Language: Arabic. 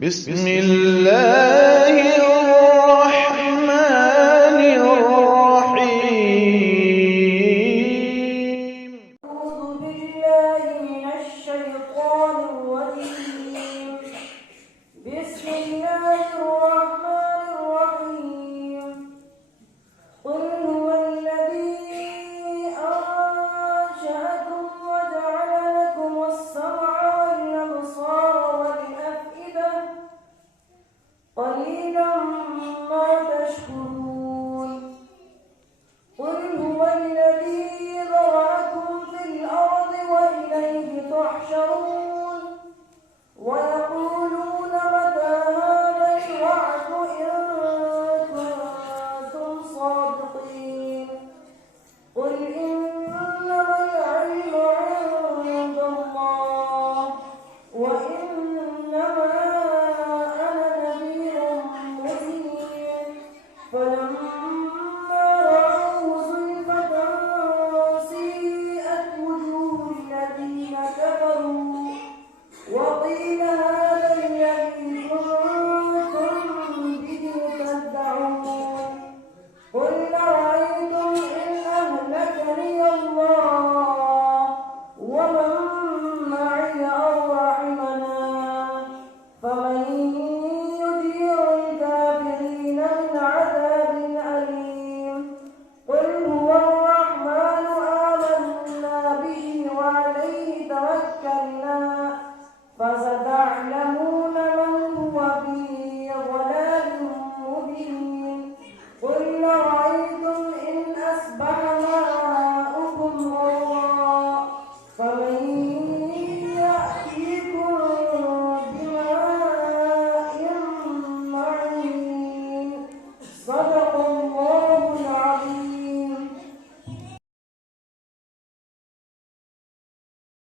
بسم الله الرحمن الرحيم. أعوذ بالله من الشيطان الرجيم. بسم الله الرحمن الرحيم. قل هو الذي أنشأكم وجعل لكم السمع والأبصار والأفئدة قليلا ما تشكرون. قل هو الذي ذرأكم في الأرض وإليه تحشرون. ويقولون متى هذا الوعد إن كنتم صادقين. قل إنما العلم عند الله وإنما أنا نذير مبين. فلما رأوه زلفة سيئت وجوه الذين كفروا وقيل هذا